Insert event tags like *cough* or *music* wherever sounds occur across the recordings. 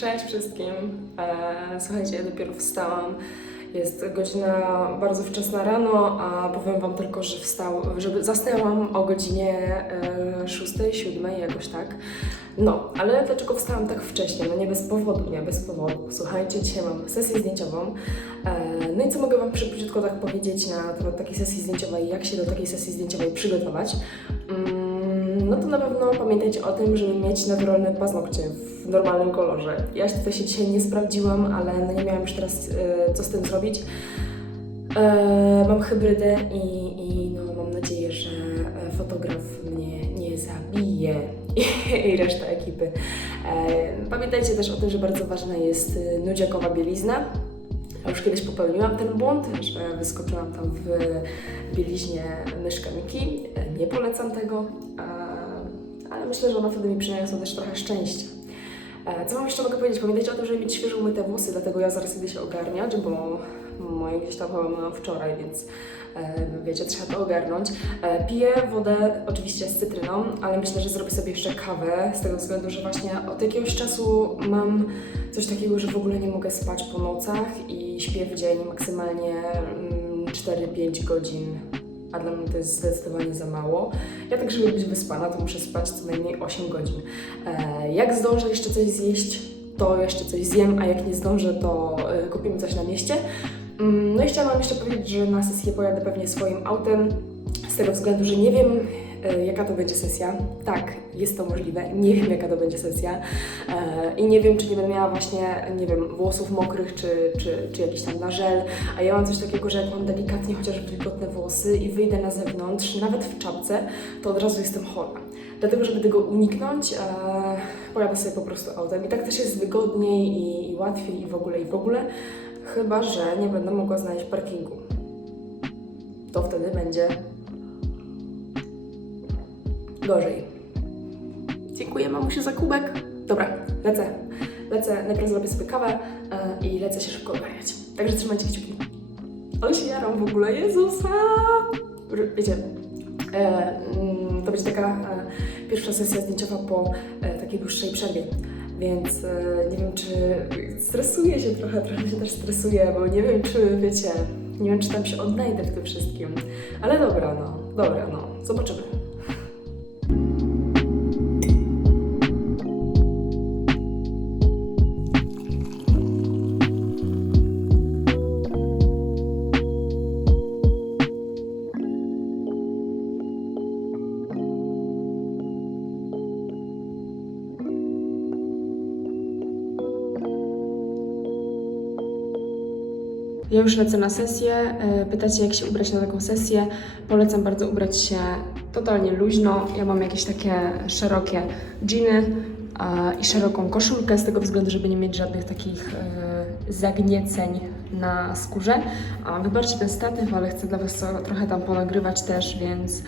Cześć wszystkim. E, słuchajcie, ja dopiero wstałam. Jest godzina bardzo wczesna rano, a powiem Wam tylko, że wstał, żeby zasnęłam o godzinie e, 6, 7 jakoś tak. No, ale dlaczego wstałam tak wcześnie? No nie bez powodu, nie bez powodu. Słuchajcie, dzisiaj mam sesję zdjęciową. E, no i co mogę Wam szybciutko tak powiedzieć na temat takiej sesji zdjęciowej, jak się do takiej sesji zdjęciowej przygotować? No to na pewno pamiętajcie o tym, żeby mieć naturalne paznokcie w normalnym kolorze. Ja się tutaj się dzisiaj nie sprawdziłam, ale no nie miałam już teraz e, co z tym zrobić. E, mam hybrydę i, i no, mam nadzieję, że e, fotograf mnie nie zabije *laughs* i, reszta ekipy. Pamiętajcie też o tym, że bardzo ważna jest nudziakowa bielizna. Ja już kiedyś popełniłam ten błąd, że wyskoczyłam tam w bieliźnie myszka Miki. Nie polecam tego, myślę, że ona wtedy mi przyniosła też trochę szczęścia. E, Co Wam jeszcze mogę powiedzieć? Pamiętajcie o tym, żeby mieć świeżo umyte włosy, dlatego ja zaraz idę się ogarniać, bo moje gdzieś tam myłam wczoraj, więc e, wiecie, trzeba to ogarnąć. E, Piję wodę oczywiście z cytryną, ale myślę, że zrobię sobie jeszcze kawę, z tego względu, że właśnie od jakiegoś czasu mam coś takiego, że w ogóle nie mogę spać po nocach i śpię w dzień maksymalnie mm, 4-5 godzin a dla mnie to jest zdecydowanie za mało. Ja tak, żeby być wyspana, to muszę spać co najmniej 8 godzin. E, jak zdążę jeszcze coś zjeść, to jeszcze coś zjem, a jak nie zdążę, to e, kupimy coś na mieście. Mm, No i chciałam jeszcze powiedzieć, że na sesję pojadę pewnie swoim autem, z tego względu, że nie wiem, jaka to będzie sesja. Tak, jest to możliwe, nie wiem, jaka to będzie sesja. E, I nie wiem, czy nie będę miała właśnie, nie wiem, włosów mokrych, czy, czy, czy jakiś tam na żel. A ja mam coś takiego, że jak mam delikatnie chociaż wilgotne włosy i wyjdę na zewnątrz, nawet w czapce, to od razu jestem chora. Dlatego, żeby tego uniknąć, e, pojadę sobie po prostu autem. I tak też jest wygodniej i, i łatwiej i w ogóle, i w ogóle. Chyba, że nie będę mogła znaleźć parkingu. To wtedy będzie gorzej. Dziękuję mamusiu za kubek. Dobra, lecę. Lecę, najpierw zrobię sobie kawę e, i lecę się szybko ogarniać. Także trzymajcie kciuki. Ale się jaram w ogóle, Jezusa! Wiecie, mm, to będzie taka e, pierwsza sesja zdjęciowa po e, takiej dłuższej przerwie. Więc nie wiem, czy stresuję się trochę, trochę się też stresuję, bo nie wiem, czy wiecie, nie wiem, czy tam się odnajdę w tym wszystkim. Ale dobra, no, dobra, no, zobaczymy. Ja już lecę na sesję. E, Pytacie, jak się ubrać na taką sesję. Polecam bardzo ubrać się totalnie luźno. Ja mam jakieś takie szerokie dżiny i szeroką koszulkę, z tego względu, żeby nie mieć żadnych takich e, zagnieceń na skórze. Wybaczcie ten statyw, ale chcę dla Was trochę tam ponagrywać też, więc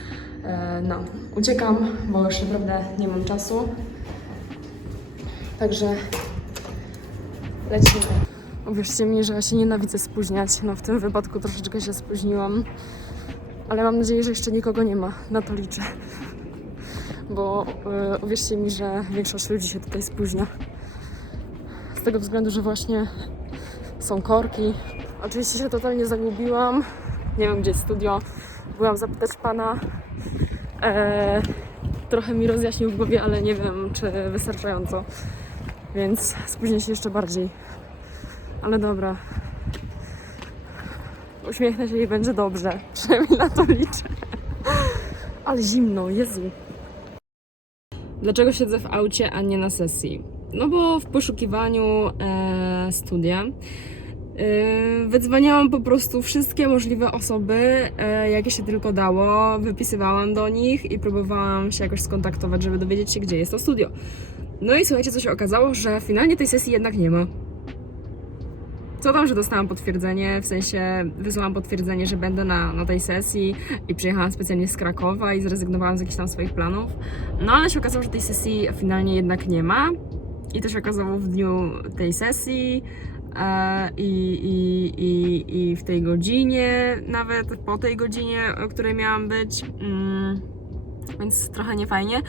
e, no, uciekam, bo już naprawdę nie mam czasu. Także lecimy. Uwierzcie mi, że ja się nienawidzę spóźniać. No w tym wypadku troszeczkę się spóźniłam. Ale mam nadzieję, że jeszcze nikogo nie ma. Na to liczę. Bo yy, uwierzcie mi, że większość ludzi się tutaj spóźnia. Z tego względu, że właśnie są korki. Oczywiście się totalnie zagubiłam. Nie wiem, gdzie jest studio. Byłam zapytać pana. Eee, trochę mi rozjaśnił w głowie, ale nie wiem, czy wystarczająco. Więc spóźnię się jeszcze bardziej. Ale dobra. Uśmiechnę się i będzie dobrze. *laughs* Przynajmniej na to liczę. Ale zimno, Jezu. Dlaczego siedzę w aucie, a nie na sesji? No bo w poszukiwaniu e, studia e, wydzwaniałam po prostu wszystkie możliwe osoby, e, jakie się tylko dało. Wypisywałam do nich i próbowałam się jakoś skontaktować, żeby dowiedzieć się, gdzie jest to studio. No i słuchajcie, co się okazało, że finalnie tej sesji jednak nie ma. Co tam, że dostałam potwierdzenie, w sensie wysłałam potwierdzenie, że będę na, na tej sesji i przyjechałam specjalnie z Krakowa i zrezygnowałam z jakichś tam swoich planów. No ale się okazało, że tej sesji finalnie jednak nie ma. I to się okazało w dniu tej sesji e, i, i, i, i w tej godzinie, nawet po tej godzinie, o której miałam być. Mm. Więc trochę niefajnie,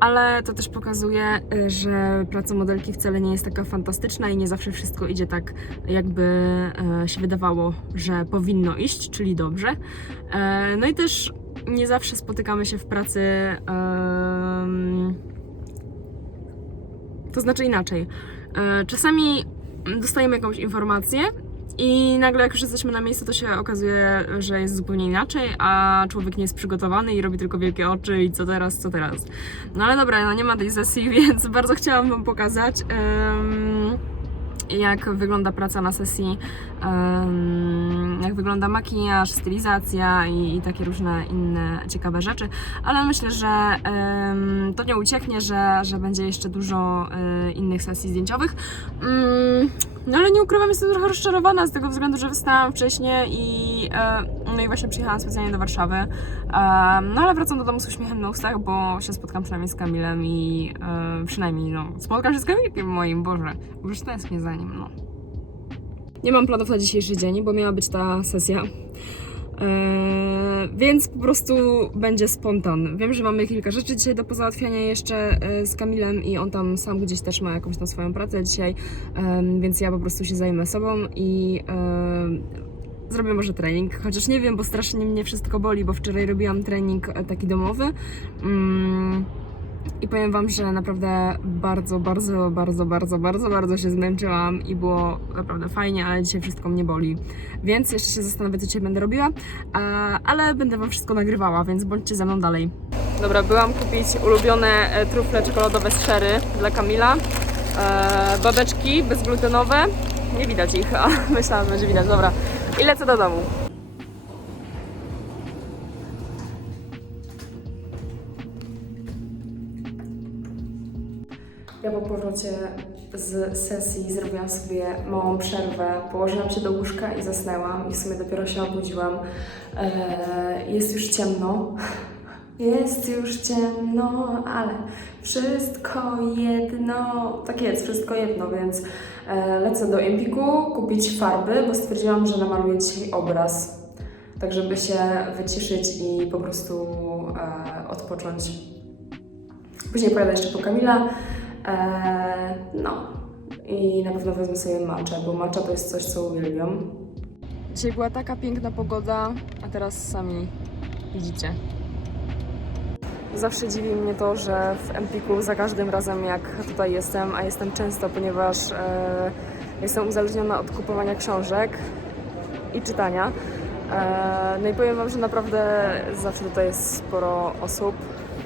ale to też pokazuje, y, że praca modelki wcale nie jest taka fantastyczna i nie zawsze wszystko idzie tak, jakby e, się wydawało, że powinno iść, czyli dobrze. E, No i też nie zawsze spotykamy się w pracy. To znaczy inaczej. Czasami dostajemy jakąś informację i nagle jak już jesteśmy na miejscu, to się okazuje, że jest zupełnie inaczej, a człowiek nie jest przygotowany i robi tylko wielkie oczy i co teraz, co teraz. No ale dobra, no nie ma tej sesji, *laughs* więc bardzo chciałam Wam pokazać, em, jak wygląda praca na sesji, em, jak wygląda makijaż, stylizacja i, i takie różne inne ciekawe rzeczy, ale myślę, że em, to nie ucieknie, że, że będzie jeszcze dużo e, innych sesji zdjęciowych. Mm, no ale nie ukrywam, jestem trochę rozczarowana z tego względu, że wystałam wcześniej i e, no i właśnie przyjechałam specjalnie do Warszawy. E, no ale wracam do domu z uśmiechem na ustach, bo się spotkam przynajmniej z Kamilem i e, przynajmniej no, spotkam się z Kamilkiem moim, Boże, już tęsknię za nim, no. Nie mam planów na dzisiejszy dzień, bo miała być ta sesja. Eee, więc po prostu będzie spontan. Wiem, że mamy kilka rzeczy dzisiaj do pozałatwiania jeszcze e, z Kamilem i on tam sam gdzieś też ma jakąś tam swoją pracę dzisiaj, więc ja po prostu się zajmę sobą i em, zrobię może trening, chociaż nie wiem, bo strasznie mnie wszystko boli, bo wczoraj robiłam trening e, taki domowy. I powiem Wam, że naprawdę bardzo, bardzo, bardzo, bardzo, bardzo, bardzo się zmęczyłam i było naprawdę fajnie, ale dzisiaj wszystko mnie boli. Więc jeszcze się zastanowię, co dzisiaj będę robiła, ale będę Wam wszystko nagrywała, więc bądźcie ze mną dalej. Dobra, byłam kupić ulubione e, trufle czekoladowe z dla Kamila. E, babeczki bezglutenowe. Nie widać ich, *laughs* a myślałam, że widać. Dobra, i lecę do domu. Ja po powrocie z sesji zrobiłam sobie małą przerwę, położyłam się do łóżka i zasnęłam i w sumie dopiero się obudziłam. Eee, jest już ciemno. *laughs* Jest już ciemno, ale wszystko jedno. Tak jest, wszystko jedno, więc e, lecę do Empiku kupić farby, bo stwierdziłam, że namaluję dzisiaj obraz. Tak, żeby się wyciszyć i po prostu e, odpocząć. Później pojadę jeszcze po Kamila. Eee, no. I na pewno wezmę sobie matcha, bo matcha to jest coś, co uwielbiam. Dzisiaj była taka piękna pogoda, a teraz sami widzicie. Zawsze dziwi mnie to, że w Empiku za każdym razem jak tutaj jestem, a jestem często, ponieważ e, jestem uzależniona od kupowania książek i czytania. E, no i powiem Wam, że naprawdę zawsze tutaj jest sporo osób.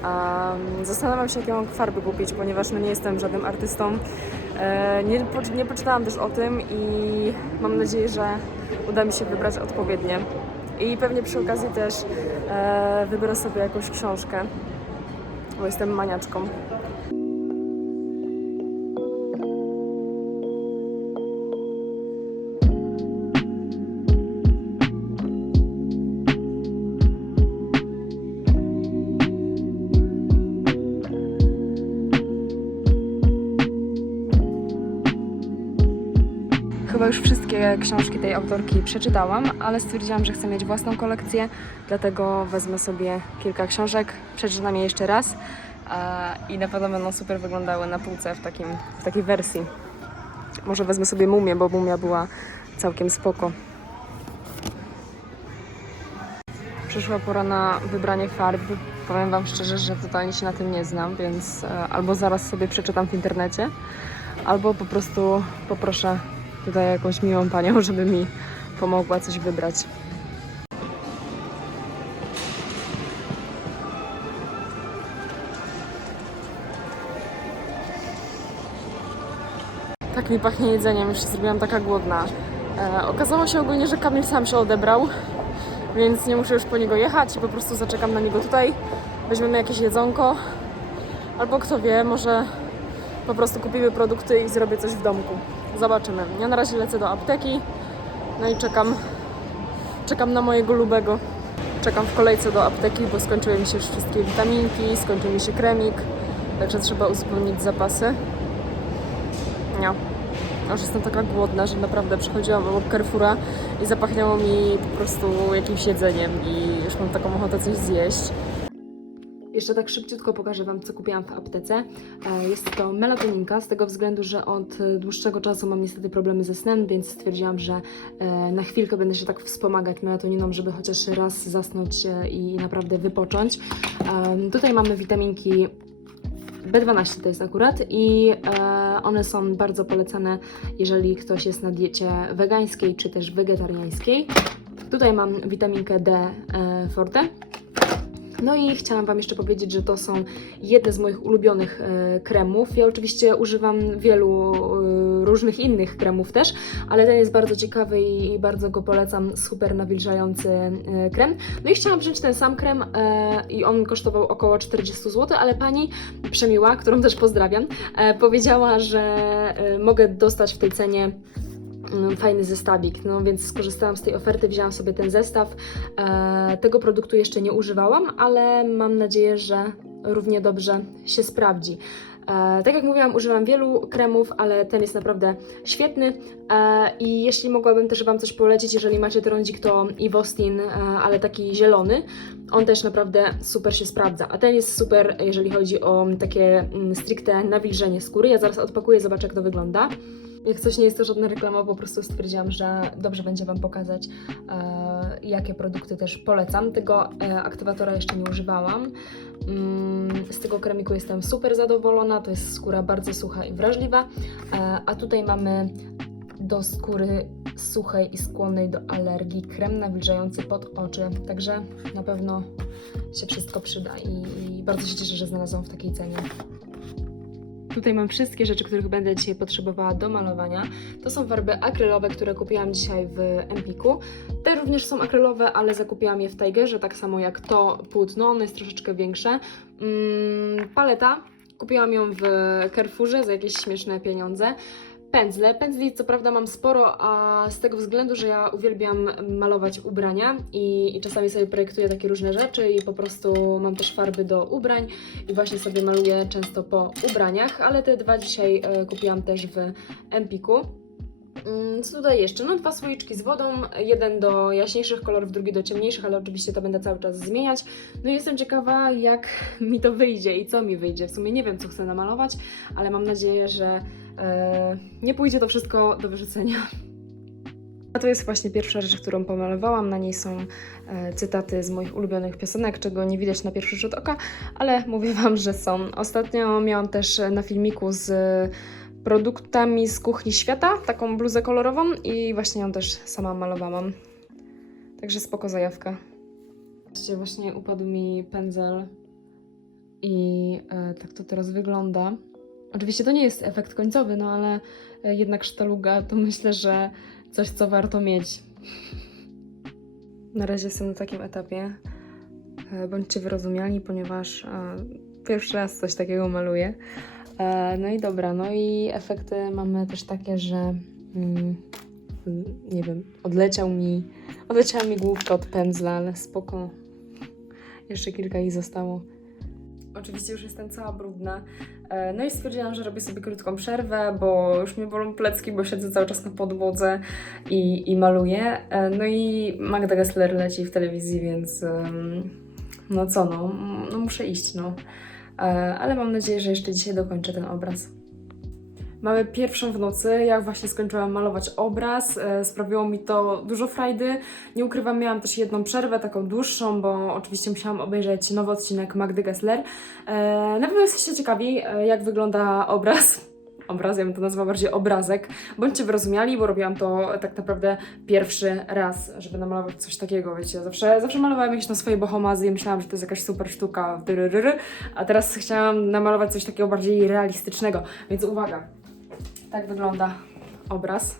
Um, zastanawiam się, jakie mam farby kupić, ponieważ no nie jestem żadnym artystą. E, nie, po, nie poczytałam też o tym i mam nadzieję, że uda mi się wybrać odpowiednie. I pewnie przy okazji też e, wybiorę sobie jakąś książkę, bo jestem maniaczką. Już wszystkie książki tej autorki przeczytałam, ale stwierdziłam, że chcę mieć własną kolekcję, dlatego wezmę sobie kilka książek, przeczytam je jeszcze raz a, i na pewno będą super wyglądały na półce w, takim, w takiej wersji. Może wezmę sobie mumię, bo mumia była całkiem spoko. Przyszła pora na wybranie farb. Powiem Wam szczerze, że totalnie się na tym nie znam, więc e, albo zaraz sobie przeczytam w internecie, albo po prostu poproszę tutaj jakąś miłą panią, *laughs* żeby mi pomogła coś wybrać. Tak mi pachnie jedzeniem, już się zrobiłam taka głodna. E, okazało się ogólnie, że Kamil sam się odebrał, więc nie muszę już po niego jechać i po prostu zaczekam na niego tutaj. Weźmiemy jakieś jedzonko, albo kto wie, może po prostu kupimy produkty i zrobię coś w domku. Zobaczymy. Ja na razie lecę do apteki, no i czekam, czekam na mojego lubego. Czekam w kolejce do apteki, bo skończyły mi się już wszystkie witaminki, skończył mi się kremik, także trzeba uzupełnić zapasy. Ja. Już jestem taka głodna, że naprawdę przychodziłam obok Carrefoura i zapachniało mi po prostu jakimś jedzeniem i już mam taką ochotę coś zjeść. Jeszcze tak szybciutko pokażę Wam, co kupiłam w aptece. E, Jest to melatoninka, z tego względu, że od e, dłuższego czasu mam niestety problemy ze snem, więc stwierdziłam, że e, na chwilkę będę się tak wspomagać melatoniną, żeby chociaż raz zasnąć i naprawdę wypocząć. Tutaj mamy witaminki B12 to jest akurat i one są bardzo polecane, jeżeli ktoś jest na diecie wegańskiej czy też wegetariańskiej. Tutaj mam witaminkę D Forte. No i chciałam Wam jeszcze powiedzieć, że to są jedne z moich ulubionych e, kremów. Ja oczywiście używam wielu e, różnych innych kremów też, ale ten jest bardzo ciekawy i, bardzo go polecam. Super nawilżający e, krem. No i chciałam wziąć ten sam krem i on kosztował około 40 zł, ale pani Przemiła, którą też pozdrawiam, powiedziała, że mogę dostać w tej cenie fajny zestawik, no więc skorzystałam z tej oferty, wzięłam sobie ten zestaw. E, tego produktu jeszcze nie używałam, ale mam nadzieję, że równie dobrze się sprawdzi. E, tak jak mówiłam, używam wielu kremów, ale ten jest naprawdę świetny e, i jeśli mogłabym też Wam coś polecić, jeżeli macie trądzik, to Ivostin, ale taki zielony, on też naprawdę super się sprawdza. A ten jest super, jeżeli chodzi o takie mm, stricte nawilżenie skóry. Ja zaraz odpakuję, zobaczę jak to wygląda. Jak coś nie jest to żadna reklama, po prostu stwierdziłam, że dobrze będzie Wam pokazać, e, jakie produkty też polecam. Tego e, aktywatora jeszcze nie używałam. Mm, z tego kremiku jestem super zadowolona. To jest skóra bardzo sucha i wrażliwa. E, a tutaj mamy do skóry suchej i skłonnej do alergii krem nawilżający pod oczy. Także na pewno się wszystko przyda i, i bardzo się cieszę, że znalazłam w takiej cenie. Tutaj mam wszystkie rzeczy, których będę dzisiaj potrzebowała do malowania. To są farby akrylowe, które kupiłam dzisiaj w Empiku. Te również są akrylowe, ale zakupiłam je w Tigerze, tak samo jak to płótno, ono jest troszeczkę większe. Mm, paleta, kupiłam ją w Carrefourze za jakieś śmieszne pieniądze. Pędzle. Pędzli co prawda mam sporo, a z tego względu, że ja uwielbiam malować ubrania i, i czasami sobie projektuję takie różne rzeczy i po prostu mam też farby do ubrań i właśnie sobie maluję często po ubraniach, ale te dwa dzisiaj e, kupiłam też w Empiku. Mm, Co tutaj jeszcze? No dwa słoiczki z wodą, jeden do jaśniejszych kolorów, drugi do ciemniejszych, ale oczywiście to będę cały czas zmieniać. No i jestem ciekawa, jak mi to wyjdzie i co mi wyjdzie. W sumie nie wiem, co chcę namalować, ale mam nadzieję, że nie pójdzie to wszystko do wyrzucenia. A to jest właśnie pierwsza rzecz, którą pomalowałam. Na niej są e, cytaty z moich ulubionych piosenek, czego nie widać na pierwszy rzut oka, ale *laughs* mówię Wam, że są. Ostatnio miałam też na filmiku z produktami z kuchni świata, taką bluzę kolorową i właśnie ją też sama malowałam. Także spoko zajawka. Właśnie upadł mi pędzel i e, tak to teraz wygląda. Oczywiście to nie jest efekt końcowy, no ale e, jednak sztaluga to myślę, że coś, co warto mieć. Na razie jestem na takim etapie. E, Bądźcie wyrozumiali, ponieważ e, pierwszy raz coś takiego maluję. No i dobra, no i efekty mamy też takie, że mm, nie wiem, odleciał mi, odleciała mi główka od pędzla, ale spoko. Jeszcze kilka ich zostało. Oczywiście już jestem cała brudna. E, No i stwierdziłam, że robię sobie krótką przerwę, bo już mnie bolą plecki, bo siedzę cały czas na podłodze i, i maluję. E, No i Magda Gessler leci w telewizji, więc no co, no, no muszę iść, no. E, Ale mam nadzieję, że jeszcze dzisiaj dokończę ten obraz. Mamy pierwszą w nocy, ja właśnie skończyłam malować obraz, e, sprawiło mi to dużo frajdy. Nie ukrywam, miałam też jedną przerwę, taką dłuższą, bo oczywiście musiałam obejrzeć nowy odcinek Magdy Gessler. E, na pewno jesteście ciekawi, e, jak wygląda obraz. *laughs* Obraz, ja bym to nazwała bardziej obrazek. Bądźcie wyrozumiali, bo robiłam to tak naprawdę pierwszy raz, żeby namalować coś takiego, wiecie. Zawsze, zawsze malowałam jakieś na swoje bohomazy i myślałam, że to jest jakaś super sztuka, a teraz chciałam namalować coś takiego bardziej realistycznego, więc uwaga. Tak wygląda obraz.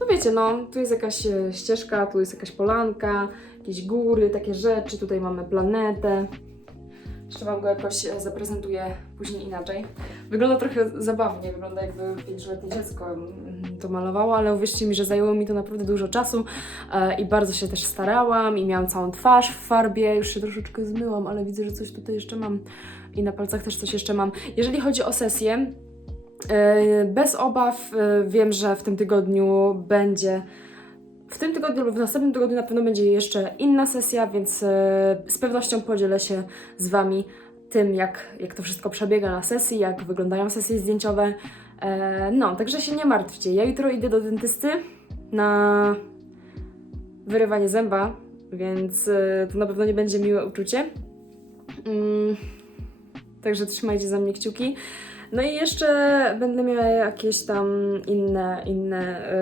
No wiecie, no, tu jest jakaś e, ścieżka, tu jest jakaś polanka, jakieś góry, takie rzeczy, tutaj mamy planetę. Jeszcze Wam go jakoś e, zaprezentuję później inaczej. Wygląda trochę zabawnie, wygląda jakby pięcioletnie dziecko mm, to malowało, ale uwierzcie mi, że zajęło mi to naprawdę dużo czasu e, i bardzo się też starałam i miałam całą twarz w farbie, już się troszeczkę zmyłam, ale widzę, że coś tutaj jeszcze mam i na palcach też coś jeszcze mam. Jeżeli chodzi o sesję, e, bez obaw wiem, że w tym tygodniu będzie w tym tygodniu lub w następnym tygodniu na pewno będzie jeszcze inna sesja, więc e, z pewnością podzielę się z Wami tym, jak, jak to wszystko przebiega na sesji, jak wyglądają sesje zdjęciowe. E, no, także się nie martwcie. Ja jutro idę do dentysty na wyrywanie zęba, więc e, to na pewno nie będzie miłe uczucie. Mm, także trzymajcie za mnie kciuki. No i jeszcze będę miała jakieś tam inne, inne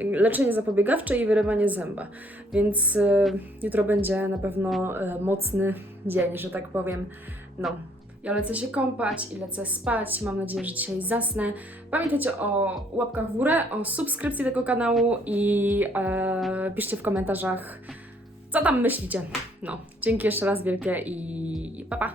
y, leczenie zapobiegawcze i wyrywanie zęba. Więc y, jutro będzie na pewno y, mocny dzień, że tak powiem. No. Ja lecę się kąpać i lecę spać. Mam nadzieję, że dzisiaj zasnę. Pamiętajcie o łapkach w górę, o subskrypcji tego kanału i e, piszcie w komentarzach, co tam myślicie. No, dzięki jeszcze raz wielkie i pa pa!